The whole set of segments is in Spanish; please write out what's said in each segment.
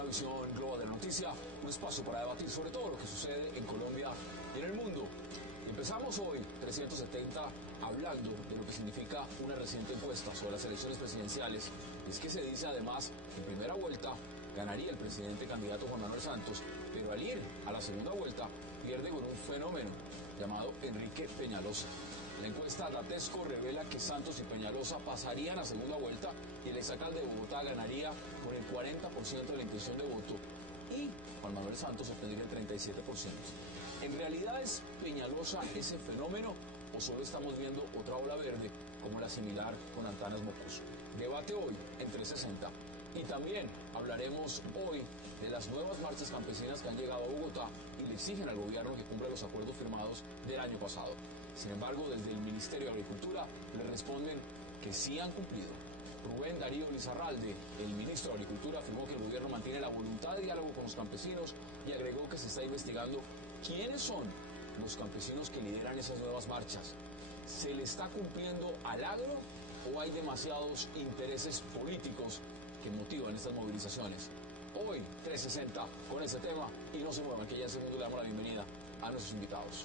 una visión global de la noticia, un espacio para debatir sobre todo lo que sucede en Colombia y en el mundo. Empezamos hoy, 370, hablando de lo que significa una reciente encuesta sobre las elecciones presidenciales. Es que se dice además que en primera vuelta ganaría el presidente candidato Juan Manuel Santos, pero al ir a la segunda vuelta pierde con un fenómeno llamado Enrique Peñalosa. La encuesta Datesco revela que Santos y Peñalosa pasarían a segunda vuelta y el exalcalde de Bogotá ganaría con el 40% de la intención de voto y Juan Manuel Santos obtendría el 37%. ¿En realidad es Peñalosa ese fenómeno o solo estamos viendo otra ola verde como la similar con Antanas Mocos? Debate hoy en 360. Y también hablaremos hoy de las nuevas marchas campesinas que han llegado a Bogotá y le exigen al gobierno que cumpla los acuerdos firmados del año pasado. Sin embargo, desde el Ministerio de Agricultura le responden que sí han cumplido. Rubén Darío Lizarralde, el ministro de Agricultura, afirmó que el gobierno mantiene la voluntad de diálogo con los campesinos y agregó que se está investigando quiénes son los campesinos que lideran esas nuevas marchas. ¿Se le está cumpliendo al agro o hay demasiados intereses políticos que motivan estas movilizaciones? Hoy, 360, con ese tema, y no se muevan, que ya en segundo le damos la bienvenida a nuestros invitados.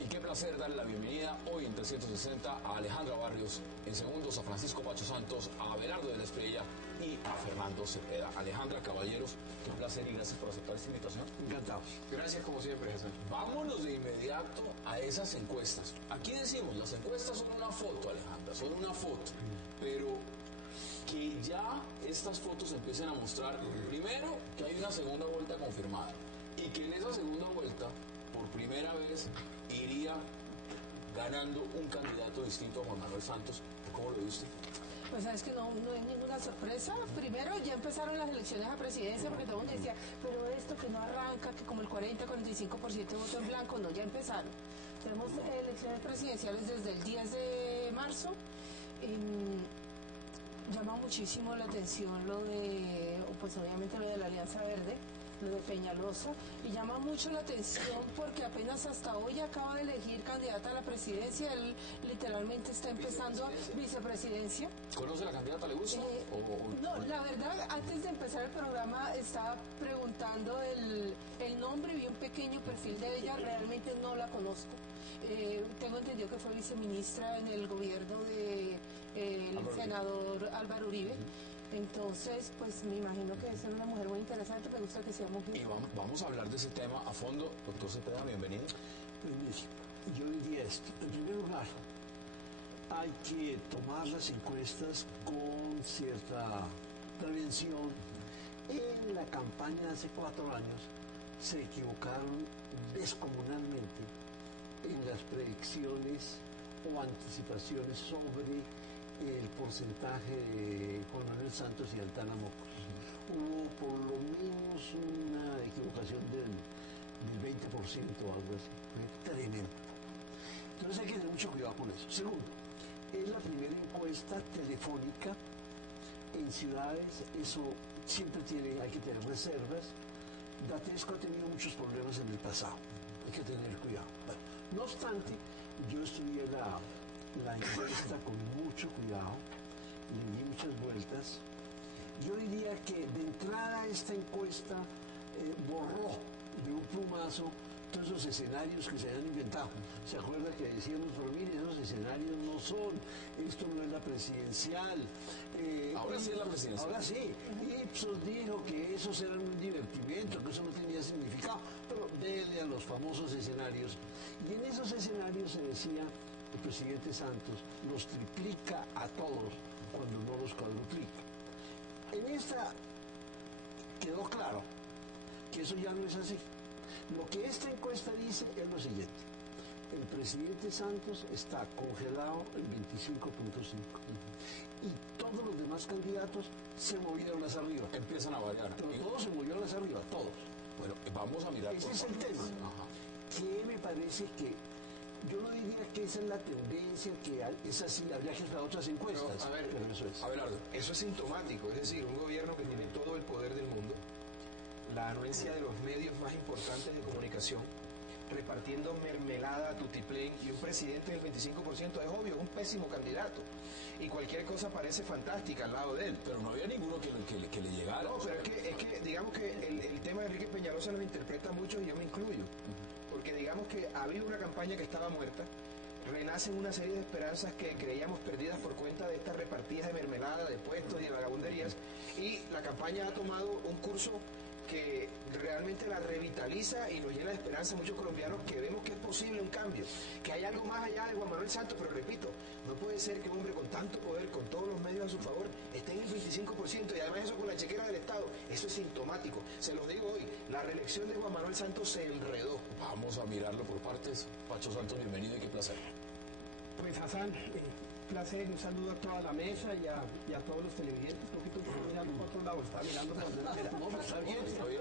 Y qué placer darle la bienvenida hoy en 360 a Alejandra Barrios, en segundos a Francisco Pacho Santos, a Abelardo de la Espriella y a Fernando Cepeda. Alejandra, caballeros, qué placer y gracias por aceptar esta invitación. Encantados. Gracias como siempre, Jesús. Vámonos de inmediato a esas encuestas. Aquí decimos, las encuestas son una foto, Alejandra, son una foto, pero que ya estas fotos empiecen a mostrar, primero, que hay una segunda vuelta confirmada y que en esa segunda vuelta, por primera vez, iría ganando un candidato distinto a Juan Manuel Santos. ¿Cómo lo viste? Pues sabes que no hay ninguna sorpresa. Primero ya empezaron las elecciones a presidencia porque todo el mundo decía, pero esto que no arranca, que como el 40-45% de voto en blanco, no, ya empezaron. Tenemos elecciones presidenciales desde el 10 de marzo. Llama muchísimo la atención lo de, pues obviamente lo de la Alianza Verde, lo de Peñalosa, y llama mucho la atención porque apenas hasta hoy acaba de elegir candidata a la presidencia. Él literalmente está empezando vicepresidencia. ¿Conoce la candidata? ¿Le gusta? No, la verdad, antes de empezar el programa estaba preguntando el nombre, vi un pequeño perfil de ella, realmente no la conozco. Tengo entendido que fue viceministra en el gobierno del senador Álvaro Uribe. Entonces, pues me imagino que es una mujer muy interesante, me gusta que sea mujer. Y vamos a hablar de ese tema a fondo. Doctor Cepeda, bienvenido. Yo diría esto. En primer lugar, hay que tomar las encuestas con cierta prevención. En la campaña de hace 4 años se equivocaron descomunalmente en las predicciones o anticipaciones sobre el porcentaje de Juan Manuel Santos y Altana Mocos. Hubo por lo menos una equivocación del 20% o algo así. Fue tremendo. Entonces hay que tener mucho cuidado con eso. Segundo, es la primera encuesta telefónica en ciudades. Eso siempre hay que tener reservas. Datesco ha tenido muchos problemas en el pasado. Hay que tener cuidado. Bueno, no obstante, yo estudié la encuesta con mucho cuidado, le di muchas vueltas. Yo diría que de entrada esta encuesta borró de un plumazo todos esos escenarios que se habían inventado. ¿Se acuerda que decíamos, pero mire, esos escenarios no son, esto no es la presidencial? Ahora sí es la presidencial. Ahora sí. Ipsos dijo que esos eran un divertimento, que eso no tenía significado, pero dele a los famosos escenarios. Y en esos escenarios se decía, el presidente Santos los triplica a todos cuando no los cuadruplica. En esta quedó claro que eso ya no es así. Lo que esta encuesta dice es lo siguiente: el presidente Santos está congelado en 25.5 y todos los demás candidatos se movieron hacia arriba. Empiezan a variar. Pero todos se movieron hacia arriba, todos. Bueno, vamos a mirar. Ese es el tema. Que me parece que yo no diría que esa es la tendencia, que es así, habría que esperar otras encuestas. No, a ver, pero eso es. Abelardo. Eso es sintomático, es decir, un gobierno que tiene todo el poder del mundo, la anuencia de los medios más importantes de comunicación, repartiendo mermelada a tutiplén, y un presidente del 25%, es obvio, es un pésimo candidato. Y cualquier cosa parece fantástica al lado de él. Pero no había ninguno que le llegara. No, pero es que digamos que el tema de Enrique Peñalosa lo interpreta mucho y yo me incluyo. Porque digamos que había una campaña que estaba muerta, renacen una serie de esperanzas que creíamos perdidas por cuenta de estas repartidas de mermelada, de puestos y de vagabunderías, y la campaña ha tomado un curso que realmente la revitaliza y nos llena de esperanza a muchos colombianos, que vemos que es posible un cambio, que hay algo más allá de Juan Manuel Santos. Pero repito, no puede ser que un hombre con tanto poder, con todos los medios a su favor, esté en el 25%, y además eso con la chequera del Estado. Eso es sintomático. Se los digo hoy, la reelección de Juan Manuel Santos se enredó. Vamos a mirarlo por partes. Pacho Santos, bienvenido y qué placer. Pues Hassan, placer, un saludo a toda la mesa y a todos los televidentes. Un poquito mirando por otro lado, está mirando por donde era. No, está bien, Está bien.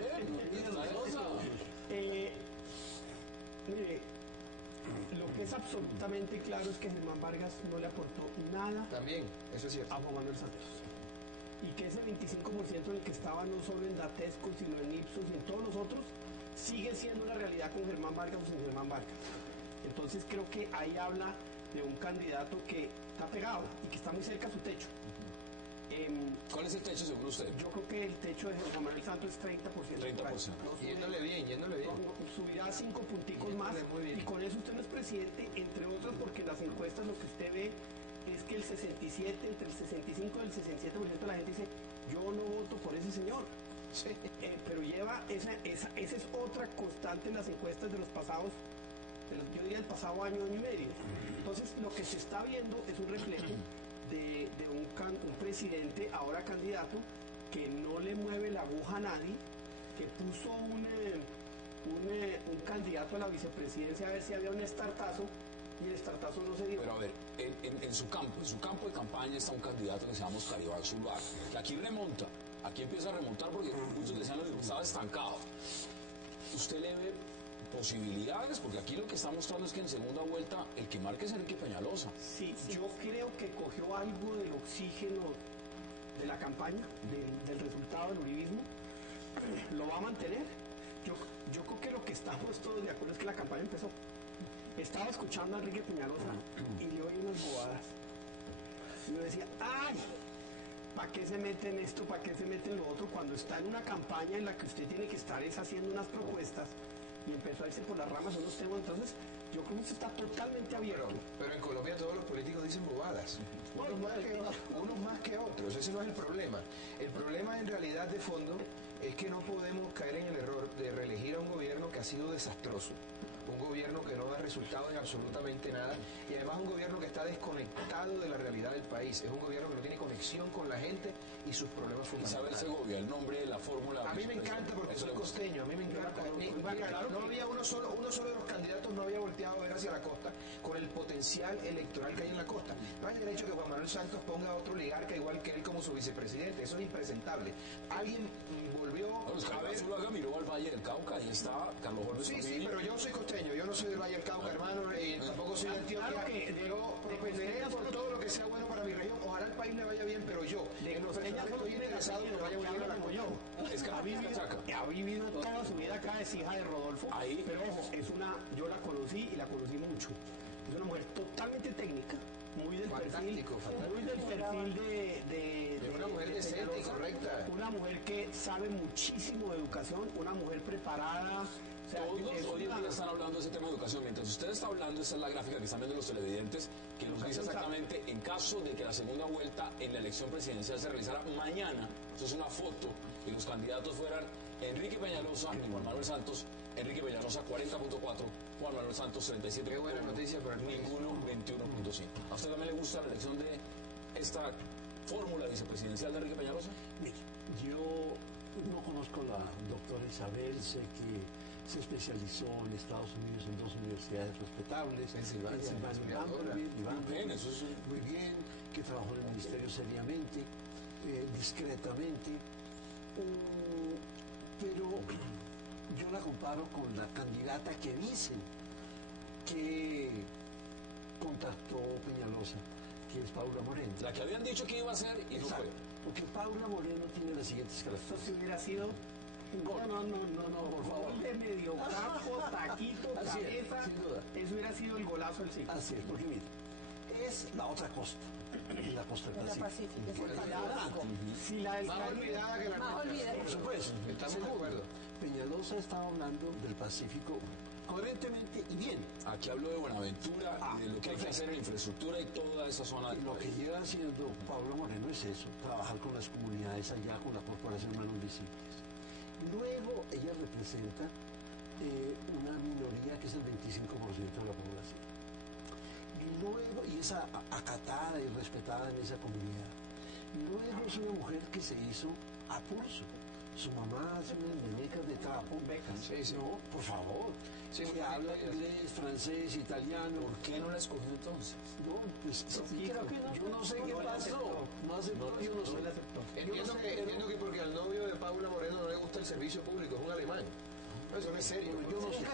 Mire, lo que es absolutamente claro es que Germán Vargas no le aportó nada También, eso es cierto. a Juan Manuel Santos. Y que ese 25% en el que estaba no solo en Datesco, sino en Ipsos y en todos los otros, sigue siendo una realidad con Germán Vargas o sin Germán Vargas. Entonces creo que ahí habla de un candidato que está pegado y que está muy cerca a su techo. ¿Cuál es el techo según usted? Yo creo que el techo de Juan Manuel Santos es 30%. 30%. Yéndole bien, yéndole bien. Subirá 5 punticos Yéndole más, muy bien. y con eso usted no es presidente, entre otros porque en las encuestas lo que usted ve es que el 67, entre el 65 y el 67% de la gente dice, yo no voto por ese señor. Sí. Pero lleva, esa es otra constante en las encuestas de los pasados, yo diría el pasado año, año y medio. Entonces lo que se está viendo es un reflejo de un presidente, ahora candidato, que no le mueve la aguja a nadie, que puso un candidato a la vicepresidencia a ver si había un estartazo, y el estartazo no se dio. Pero a ver, en su campo de campaña está un candidato que se llama Oscar Iván Zuluaga, que aquí remonta, aquí empieza a remontar porque muchos decían que estaba estancado. ¿Usted le ve posibilidades? Porque aquí lo que está mostrando es que en segunda vuelta el que marca es Enrique Peñalosa. Sí, yo creo que cogió algo del oxígeno de la campaña, del resultado del uribismo, lo va a mantener. Yo creo que lo que estamos todos de acuerdo es que la campaña empezó. Estaba escuchando a Enrique Peñalosa y le oí unas bobadas. Y yo decía, ¡ay! ¿Para qué se mete en esto? ¿Para qué se mete en lo otro? Cuando está en una campaña en la que usted tiene que estar haciendo unas propuestas, y empezó a irse por las ramas unos temas. Entonces yo creo que eso está totalmente abierto. Pero en Colombia todos los políticos dicen bobadas, unos más que otros. Ese no es el problema. El problema en realidad de fondo es que no podemos caer en el error de reelegir a un gobierno que ha sido desastroso, un gobierno que no da resultado en absolutamente nada, y además un gobierno que está desconectado de la realidad del país. Es un gobierno que no tiene conexión con la gente y sus problemas Isabel fundamentales. Segovia, el nombre, la fórmula. A mí me encanta porque soy costeño, a mí me encanta. No había uno solo de los candidatos no había volteado a ver hacia la costa con el potencial electoral que hay en la costa. No hay derecho que Juan Manuel Santos ponga a otro oligarca igual que él como su vicepresidente. Eso es impresentable. Alguien volvió Oscar a Iván ver... Zuluaga miró al Valle del Cauca y está Carlos Jorge Sí, Escamilla. pero yo soy costeño, yo no soy del Valle del Cauca, hermano, y tampoco soy de Antioquia. Claro que Yo propenderé por todo lo que sea bueno para mi región. Ojalá el país le vaya bien, pero yo, en lo personal, estoy interesado en que vaya bien a la costa. Es que Ha vivido toda su vida acá, es hija de Rodolfo. Ahí. Pero ojo, yo la conocí y la conocí mucho. Es una mujer totalmente técnica, muy del Fantástico, perfil de una mujer decente y Peñalosa. correcta. Una mujer que sabe muchísimo de educación, una mujer preparada. O sea, todos es hoy en una- día están hablando de ese tema de educación. Mientras usted está hablando, esta es la gráfica que están viendo los televidentes, que nos dice exactamente, en caso de que la segunda vuelta en la elección presidencial se realizara mañana, eso es una foto, y los candidatos fueran Enrique Peñalosa y Juan Manuel Santos. Enrique Peñalosa 40.4, Juan Manuel Santos 37. Qué buena noticia para el país. Ninguno 21.5. ¿A usted también le gusta la elección de esta fórmula vicepresidencial de Enrique Peñalosa? Mire, yo no conozco a la doctora Isabel, sé que se especializó en Estados Unidos en dos universidades respetables, Pensilvania, y estudiadora. Vanderbilt, Bien, eso es... muy bien, que trabajó en el ministerio seriamente, discretamente, pero yo la comparo con la candidata que dicen que contactó Peñalosa, que es Paula Moreno. La que habían dicho que iba a ser y no fue. Exacto, porque Paula Moreno tiene las siguientes Esto características. si hubiera sido por favor. Gol de mediocampo, taquito, Así es, cabeza. sin duda. Eso hubiera sido el golazo del siglo. Así es, porque mire, es la otra costa, la costa del En la Pacífico. Pacífica, es el Adelante. Pacífico. Si la del Más Caribe- olvidada que la Más nuestra. olvidada. Por supuesto, Estamos de segundo, acuerdo. Peñalosa estaba hablando del Pacífico coherentemente y bien. Aquí hablo de Buenaventura y de lo que hay que hacer en infraestructura y toda esa zona del Lo que país. lleva haciendo Pablo Moreno es eso, trabajar con las comunidades allá, con la Corporación Manos Visibles. Luego ella representa una minoría que es el 25% de la población. Y luego, y es acatada y respetada en esa comunidad. Y luego es una mujer que se hizo a pulso. Su mamá hace unas muñecas de trapo. Sí, sí. No, por favor. Sí, que sí, habla sí. inglés, francés, italiano. ¿Por qué no la escogió entonces? No, pues creo que no yo no sé fue- qué no la pasó. aceptó. No aceptó, yo no sé. No la aceptó. Entiendo que porque al novio de Paula Moreno no le gusta el servicio público, es un alemán. No, eso no es serio. Yo no sé.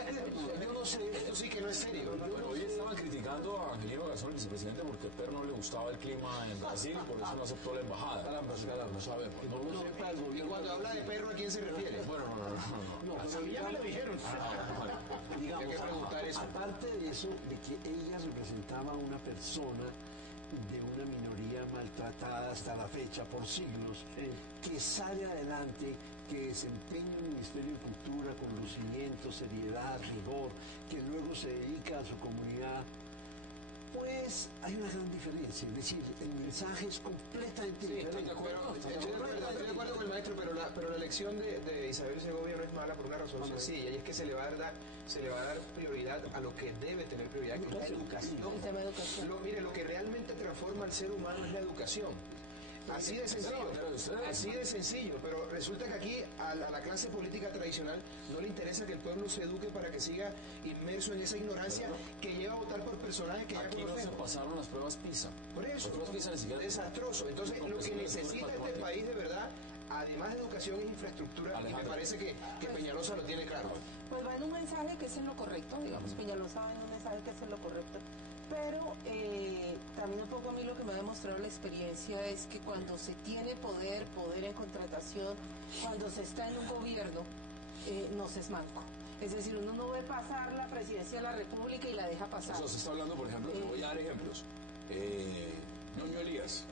Yo no sé. Esto sí que no es serio. Bueno, hoy estaban criticando a Angelino Garzón, el vicepresidente, porque a Per no le gustaba el clima en Brasil y por eso no aceptó la embajada. Carambas. No sabemos. Que no lo sepa el Y gobierno. cuando habla de perro, ¿a quién se refiere? Bueno, no. No, pues A mí ya me lo dijeron. digamos, Hay que preguntar eso. aparte de eso, de que ella representaba a una persona de una minoría maltratada hasta la fecha por siglos, que sale adelante, que desempeña un Ministerio de Cultura con lucimiento, seriedad, rigor, que luego se dedica a su comunidad, pues hay una gran diferencia. Es decir, el mensaje es completamente Sí, estoy diferente. de acuerdo, estoy de acuerdo con el maestro, pero la elección de Isabel Segovia no es mala por una razón sencilla, y es que se le va a dar prioridad a lo que debe tener prioridad, que es la educación. El tema de educación. Mire, lo que realmente transforma al ser humano es la educación. Así de sencillo, así de sencillo, pero resulta que aquí a la clase política tradicional no le interesa que el pueblo se eduque para que siga inmerso en esa ignorancia que lleva a votar por personajes que ya Aquí no se conocemos. pasaron las pruebas PISA. Por eso, Las pruebas PISA ni siquiera... desastroso. Entonces, lo que necesita este país de verdad, además de educación, es infraestructura, y me Alejandro. parece que Peñalosa lo tiene claro. Pues va en un mensaje que es en lo correcto, digamos, Peñalosa va en un mensaje que es en lo correcto, pero también un poco a mí lo que me ha demostrado la experiencia es que cuando se tiene poder en contratación, cuando se está en un gobierno, no se es manco. Es decir, uno no ve pasar la presidencia de la República y la deja pasar. Eso se está hablando, por ejemplo, te voy a dar ejemplos. Ñoño Elías.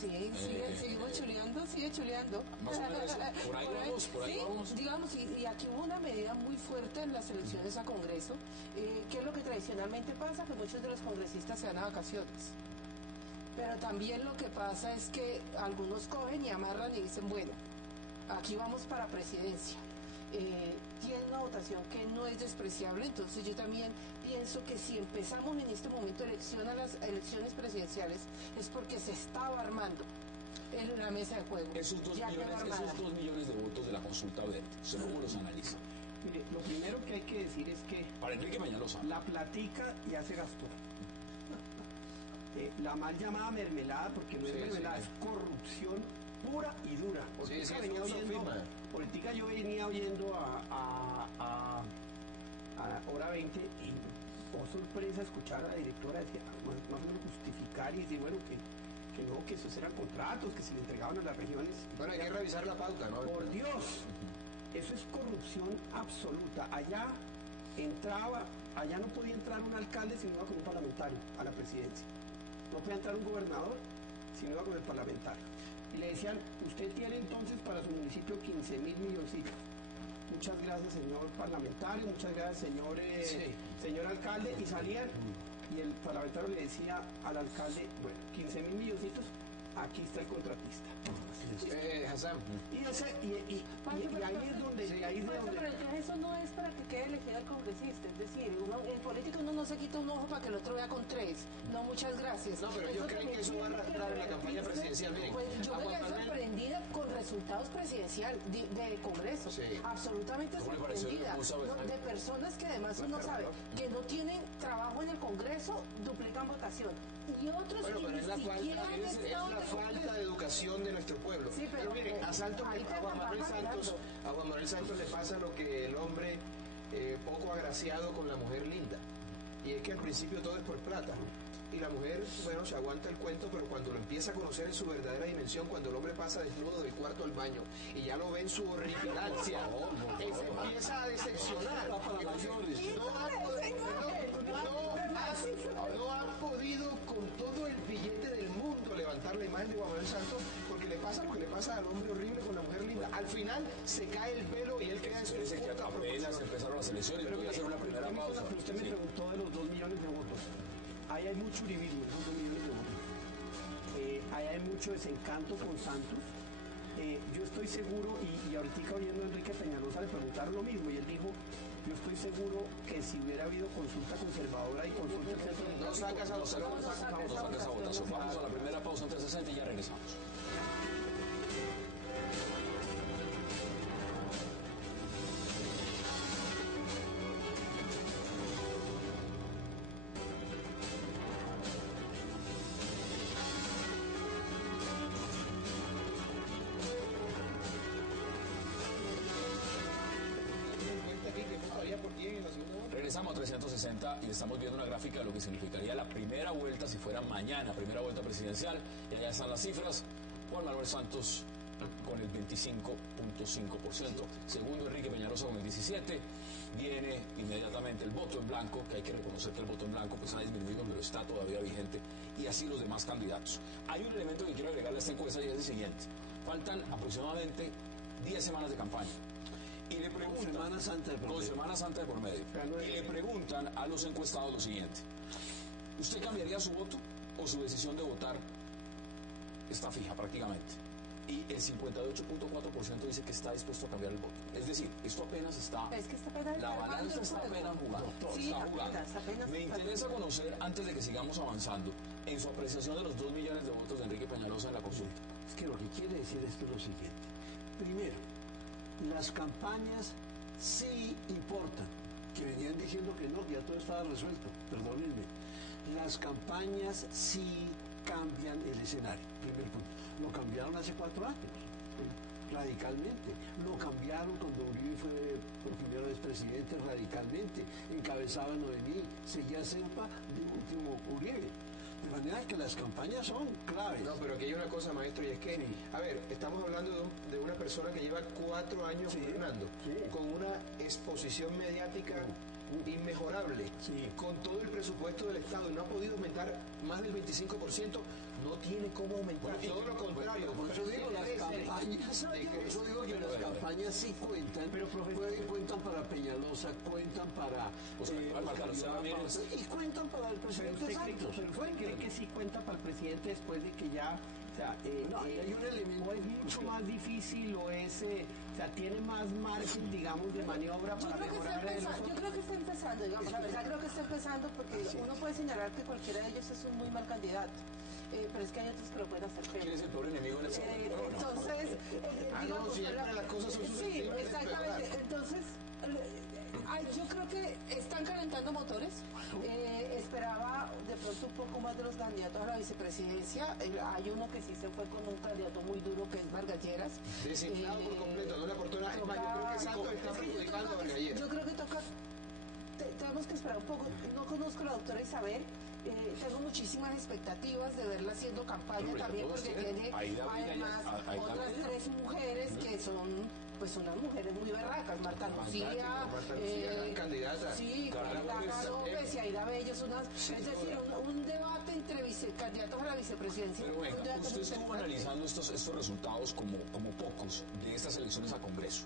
Sí, seguimos chuleando, sigue chuleando. Más o menos, por ahí sí, vamos. digamos, y aquí hubo una medida muy fuerte en las elecciones a Congreso, que es lo que tradicionalmente pasa, que muchos de los congresistas se van a vacaciones. Pero también lo que pasa es que algunos cogen y amarran y dicen, bueno, aquí vamos para presidencia. Tiene una votación que no es despreciable, entonces yo también pienso que si empezamos en este momento a las elecciones presidenciales es porque se estaba armando en la mesa de juego. Esos 2 Ya quedó armada. millones de votos de la consulta verde, ¿usted cómo los analiza? Mire, lo primero que hay que decir es que Para Enrique Peñalosa. la platica ya se gastó. La mal llamada mermelada, porque no es Sí, mermelada, sí. es corrupción pura y dura. Sí, sí, venía eso oyendo, sofisma. política yo venía oyendo a Hora 20 y, por sorpresa, escuchar a la directora decir, más o menos justificar y decir, bueno, que no, que esos eran contratos, que se le entregaban a las regiones. Bueno, hay que revisar la pauta, ¿no? Por Dios, eso es corrupción absoluta. Allá no podía entrar un alcalde si no iba con un parlamentario a la presidencia. No podía entrar un gobernador si no iba con el parlamentario. Y le decían, usted tiene entonces para su municipio 15.000 milloncitos. Muchas gracias, señor parlamentario, muchas gracias, señor alcalde. Y salían, y el parlamentario le decía al alcalde, bueno, 15.000 milloncitos, aquí está el contratista. Hassan. Y ahí es donde... Pero entonces eso no es para que quede elegido el congresista, es decir, el político uno no se quita un ojo para que el otro vea con 3. No, muchas gracias. No, pero ellos creen que eso va a arrastrar en la campaña presidencial. Miren, Pues yo a me Juan quedé Manuel- sorprendida con resultados presidencial de Congreso. Sí. Absolutamente ¿Cómo le pareció sorprendida. el impulso a No, de personas que además uno sabe que no tienen trabajo en el Congreso, duplican votación. Y otros Bueno, que pero ni es la siquiera han falta, es estado la en el falta Congreso. de educación de nuestro pueblo. Sí, pero miren, a ahí te Juan Manuel vas Santos, bajando. a Juan Manuel Santos le pasa lo que el hombre poco agraciado con la mujer linda. y es que al principio todo es por plata. Y la mujer, bueno, se aguanta el cuento, pero cuando lo empieza a conocer en su verdadera dimensión, cuando el hombre pasa desnudo del cuarto al baño y ya lo ve en su horripilancia, él se empieza a decepcionar. No han podido con todo el billete del mundo levantar la imagen de Juan Manuel Santos, porque le pasa lo que le pasa al hombre horrible con la mujer linda. Al final se cae el pelo y él queda en su Parece que apenas empezaron las elecciones. Yo voy a hacer una primera pausa. Usted me preguntó de los 2 millones de votos. Ahí hay mucho uribismo, esos 2 millones de votos. Ahí hay mucho desencanto con Santos. Yo estoy seguro, y ahorita oyendo a Enrique Peñalosa le preguntaron lo mismo, y él dijo, yo estoy seguro que si hubiera habido consulta conservadora y consulta del centro no sacas a votación. Vamos a la primera pausa en 360 y ya regresamos. Regresamos a 360 y estamos viendo una gráfica de lo que significaría la primera vuelta si fuera mañana, primera vuelta presidencial. Y allá están las cifras. Juan Manuel Santos con el 25.5%. Segundo, Enrique Peñalosa con el 17%. Viene inmediatamente el voto en blanco, que hay que reconocer que el voto en blanco pues ha disminuido, pero está todavía vigente. Y así los demás candidatos. Hay un elemento que quiero agregarle a esta encuesta y es el siguiente. Faltan aproximadamente 10 semanas de campaña. Y le preguntan, con Semana Santa de por medio, y le preguntan a los encuestados lo siguiente: ¿usted cambiaría su voto o su decisión de votar está fija prácticamente? Y el 58.4% dice que está dispuesto a cambiar el voto. Es decir, esto apenas está... Es que está apenas la balanza está apenas jugando. Sí, está jugando. apenas Me interesa conocer, antes de que sigamos avanzando, en su apreciación de los 2 millones de votos de Enrique Peñalosa en la consulta. Es que lo que quiere decir esto es lo siguiente. Primero, las campañas sí importan, que venían diciendo que no, ya todo estaba resuelto, perdónenme. Las campañas sí cambian el escenario, primer punto. Lo cambiaron hace 4 años, radicalmente. Lo cambiaron cuando Uribe fue por primera vez presidente, radicalmente. Encabezaba Noemí, seguía Serpa, de último Uribe. De manera que las campañas son claves. No, pero aquí hay una cosa, maestro, y es que, a ver, estamos hablando de una persona que lleva 4 años gobernando, con una exposición mediática inmejorable, con todo el presupuesto del Estado, y no ha podido aumentar más del 25%, no tiene cómo aumentar, todo lo contrario. Por eso digo, las campañas sí cuentan, pero cuentan para Peñalosa, cuentan para y cuentan para el presidente Santos. Pero usted cree que sí cuenta para el presidente después de que ya, o sea, hay un elemento, o es mucho más difícil, o es, o sea, tiene más margen, digamos, de maniobra para mejorar el... Yo creo que está empezando, digamos, la verdad creo que está empezando, porque uno puede señalar que cualquiera de ellos es un muy mal candidato. Pero es que hay otros que lo pueden hacer peor. ¿Quién es el peor enemigo en el momento? Entonces, digamos, siempre las cosas son sí, exactamente. Entonces, yo creo que están calentando motores. Esperaba de pronto un poco más de los candidatos a la vicepresidencia. Hay uno que sí se fue con un candidato muy duro, que es Vargas Lleras. Designado por completo, no le aportó nada. Yo creo que Santos está perjudicando a Vargas Lleras. Yo creo que tenemos que esperar un poco. No conozco a la doctora Isabel. Tengo muchísimas expectativas de verla haciendo campaña también, porque tiene además otras 3 mujeres que son pues unas mujeres muy berracas, Marta Lucía, gran candidata. Sí, Carla López y Aida Bello, es decir, un debate entre candidatos a la vicepresidencia. Pero venga, usted estuvo analizando estos resultados como pocos de estas elecciones a Congreso.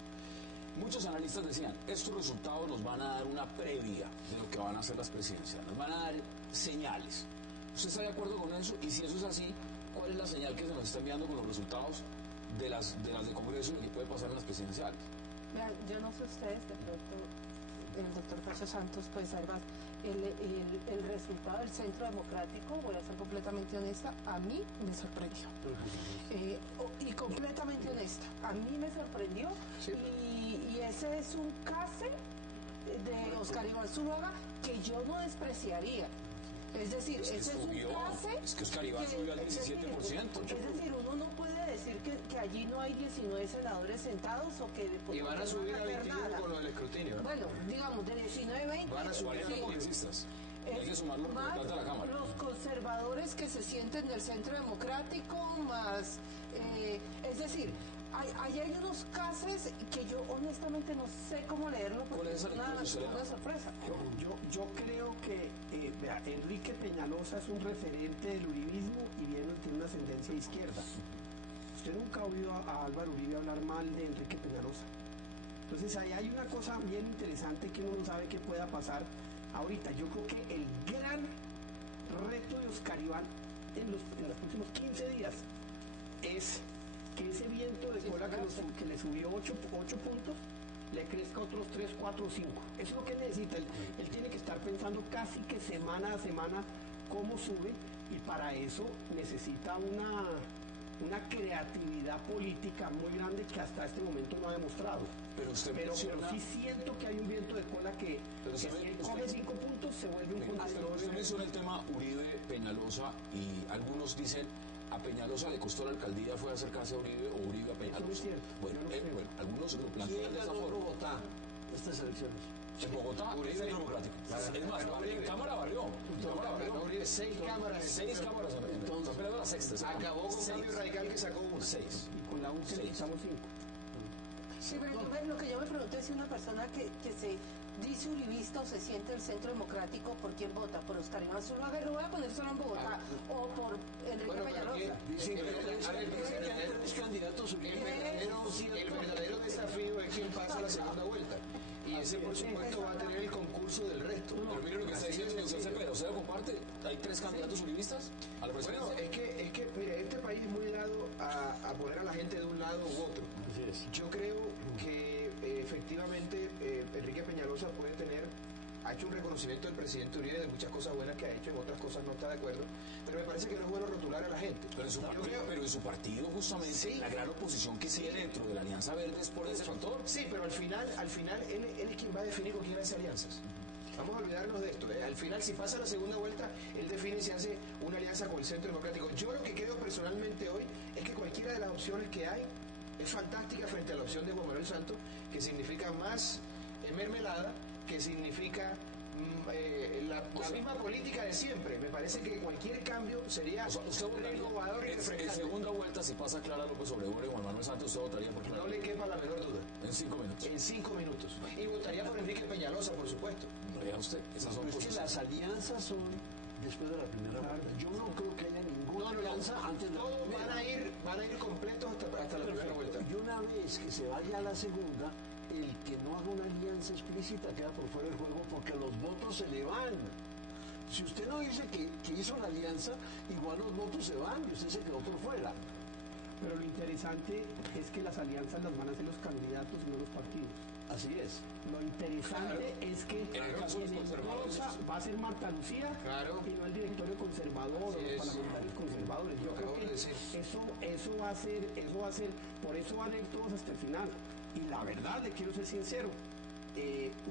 Muchos analistas decían, estos resultados nos van a dar una previa de lo que van a ser las presidenciales, nos van a dar señales. ¿Usted está de acuerdo con eso? Y si eso es así, ¿cuál es la señal que se nos está enviando con los resultados de las de Congreso y lo que puede pasar en las presidenciales? Vean, yo no sé ustedes, de pronto el doctor Cacho Santos puede saber más. El resultado del Centro Democrático, voy a ser completamente honesta, a mí me sorprendió. Y completamente honesta, a mí me sorprendió. Sí. Y ese es un case de Oscar Iván Zuluaga que yo no despreciaría. Es decir, ese es un case... Es que Oscar Iván subió al 17%. Es decir, uno no puede decir que allí no hay 19 senadores sentados o que... Y van a subir a 21 con lo del escrutinio. Bueno, digamos, de 19 a 20... Van a subir a congresistas. Hay que sumarlo por más plata a la Cámara. los conservadores que se sienten del centro democrático, más, es decir, ahí hay unos casos que yo honestamente no sé cómo leerlo porque ¿Cuál es es esa lectura que usted le da? una sorpresa. Yo creo que vea, Enrique Peñalosa es un referente del uribismo y tiene una ascendencia izquierda. Usted nunca ha oído a Álvaro Uribe hablar mal de Enrique Peñalosa. Entonces ahí hay una cosa bien interesante que uno no sabe qué pueda pasar ahorita. Yo creo que el gran reto de Oscar Iván en los próximos 15 días es que ese viento de cola que le subió 8 puntos le crezca otros 3, 4, 5. Eso es lo que él necesita. Él tiene que estar pensando casi que semana a semana cómo sube, y para eso necesita una creatividad política muy grande que hasta este momento no ha demostrado. Pero usted Pero menciona... sí siento que hay un viento de cola que si él coge 5 puntos se vuelve un contador. Usted menciona el tema Uribe, Peñalosa, y algunos dicen a Peñalosa le costó la alcaldía fue acercarse a Uribe o Uribe a Peñalosa. Eso no es cierto. Bueno, Yo no creo. bueno, algunos lo plantean ¿Quién de esa ganó forma. Bogotá estas elecciones? En Bogotá, Uribe. Centro Democrático. Es más, Cámara barrió. Cámara barrió. Ganó Uribe 6 cámaras. 6 cámaras. Entonces, Está peleando la sexta. Acabó con Seis. Cambio Radical que sacó una. 6. Y con la U que le quitamos 5. Sí, pero lo que yo me pregunto es si una persona que se dice uribista o se siente del centro democrático, ¿por quién vota? ¿Por Oscar Iván Zuluaga? Lo voy a poner solo en Bogotá. ¿O por Enrique Bueno, pero aquí Peñalosa? dicen que el verdadero- tres candidatos el verdadero desafío es quién pasa a la segunda vuelta. Y ese, por supuesto, va a tener el concurso del resto. Pero mire lo que está diciendo el doctor Cepeda. ¿Usted lo comparte? ¿Hay 3 candidatos uribistas a la presidencia? Bueno, es que, mire, este país es muy dado a poner a la gente de un lado u otro. Así es. Yo creo que efectivamente Enrique Peñalosa ha hecho un reconocimiento del presidente Uribe de muchas cosas buenas que ha hecho, en otras cosas no está de acuerdo, pero me parece que no es bueno rotular a la gente. Pero en su partido, justamente, Sí. la gran oposición que tiene dentro de la Alianza Verde es por ese factor. Sí, pero al final él es quien va a definir con quién hace alianzas. Vamos a olvidarnos de esto. Al final, si pasa la segunda vuelta, él define si hace una alianza con el Centro Democrático. Yo lo que creo personalmente hoy es que cualquiera de las opciones que hay es fantástica frente a la opción de Juan Manuel Santos, que significa más mermelada, que significa la misma política de siempre. Me parece que cualquier cambio sería O sea, usted votaría renovador y en refrescante. segunda vuelta, si pasa Clara López Obrador y Juan Manuel Santos, usted votaría por Clara. No le quepa la menor duda. En 5 minutos. En 5 minutos. Y votaría por Enrique Peñalosa, por supuesto. Vea usted, esas son Pero es que las alianzas son después de la primera vuelta. Yo no creo que haya ninguna alianza antes de la Todos primera. van a ir completos hasta la primera vuelta. Y una vez que se vaya a la segunda, el que no haga una alianza explícita queda por fuera del juego porque los votos se le van. Si usted no dice que hizo la alianza, igual los votos se van y usted se quedó por fuera. Pero lo interesante es que las alianzas las van a hacer los candidatos y no los partidos. Así es. Lo interesante es que En el caso de los quien conservadores. endiosa va a ser Marta Lucía Claro. y no el directorio conservador o Así los es. parlamentarios conservadores. Yo Lo creo acabo que de decir. eso va a ser, por eso van a ir todos hasta el final. Y la verdad, le quiero ser sincero,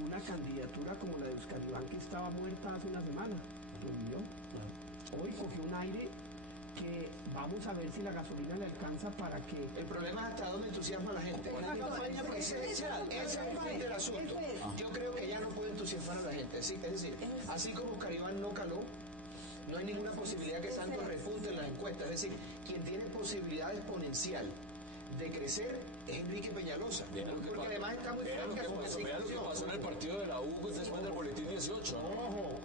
una candidatura como la de Oscar Iván, que estaba muerta hace una semana, revivió. Hoy cogió un aire que vamos a ver si la gasolina le alcanza para que... El problema es hasta dónde entusiasma a la gente. Una campaña presidencial. Ese es el fin del asunto. Yo creo que ya no puede entusiasmar a la gente. Es decir, así como Oscar Iván no caló, no hay ninguna posibilidad que Santos repunte en las encuestas. Es decir, quien tiene posibilidad exponencial de crecer es Enrique Peñalosa. Porque además está muy Vea lo franca que con la pasó, vea lo que situación. pasó en el partido de la U después del boletín 18. Ojo.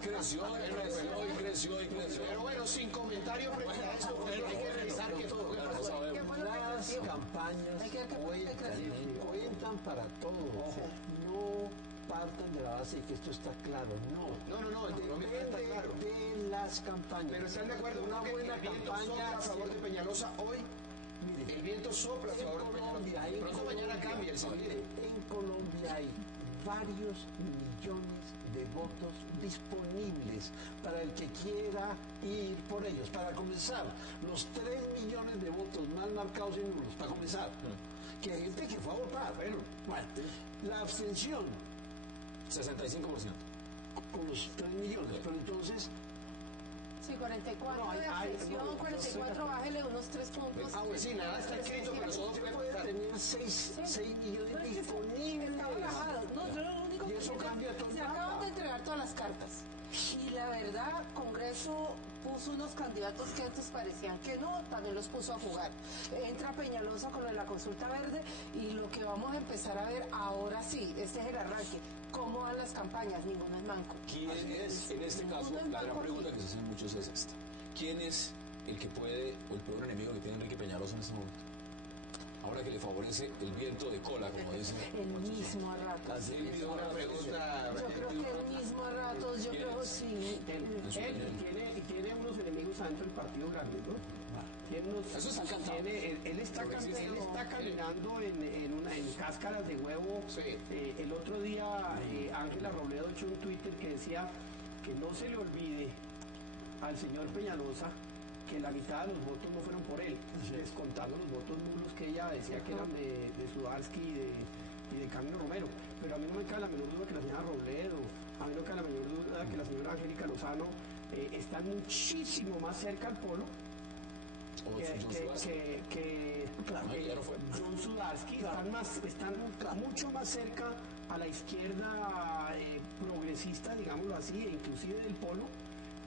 Creció. Pero bueno, sin comentarios frente a eso, porque hay que revisar que todo. Claro, no sabemos. Las campañas Hay que cuentan para todo. No partan de la base de que esto está claro. No, en Colombia está Depende claro. de las campañas. Pero están de acuerdo, Una uno que buena el viento campaña sopla a favor de Peñalosa hoy. Mire, El viento sopla a favor de Peñalosa. De pronto mañana cambia el sentido. En Colombia hay varios millones de votos disponibles para el que quiera ir por ellos. Para comenzar, los 3 millones de votos más marcados y nulos, para comenzar. Que hay gente que fue a votar. Bueno, la abstención 65%. con los 3 millones, pero entonces... Sí, 44 No, de abstención, 44, bájele unos 3 puntos. Pues sí, nada está escrito, pero todo Usted puede puede pasar. tener 6 millones No, es que disponibles. está bajado. No, yo lo único Y eso cambia todo el Se acaban mapa. de entregar todas las cartas. Y la verdad, Congreso puso unos candidatos que antes parecían que no, también los puso a jugar. Entra Peñalosa con la consulta verde y lo que vamos a empezar a ver ahora sí, este es el arranque. ¿Cómo van las campañas? Ninguno es manco. ¿Quién es, en este caso, Ninguno es la gran manco pregunta aquí. que se hacen muchos es esta? ¿Quién es el que puede, o el peor enemigo que tiene Enrique Peñalosa en este momento? Ahora que le favorece el viento de cola, como dicen. El mismo a ratos. Así es, Una pregunta. Yo creo que el mismo a ratos, yo ¿Quién creo es? sí. Él tiene unos enemigos adentro del partido grande, ¿no? Tiene unos- Eso está cantado. él está caminando en cáscaras de huevo. Sí. El otro día Ángela Robledo echó un Twitter que decía que no se le olvide al señor Peñalosa que la mitad de los votos no fueron por él, descontando los votos nulos que ella decía que eran de Sudarsky y de Camilo Romero. Pero a mí no me cabe la menor duda que la señora Robledo, a mí no me cabe la menor duda que la señora Angélica Lozano están muchísimo más cerca al polo O John Suárez. claro, Ahí ya no fue. John Sudarsky, están mucho más cerca a la izquierda progresista, digámoslo así, e inclusive del polo,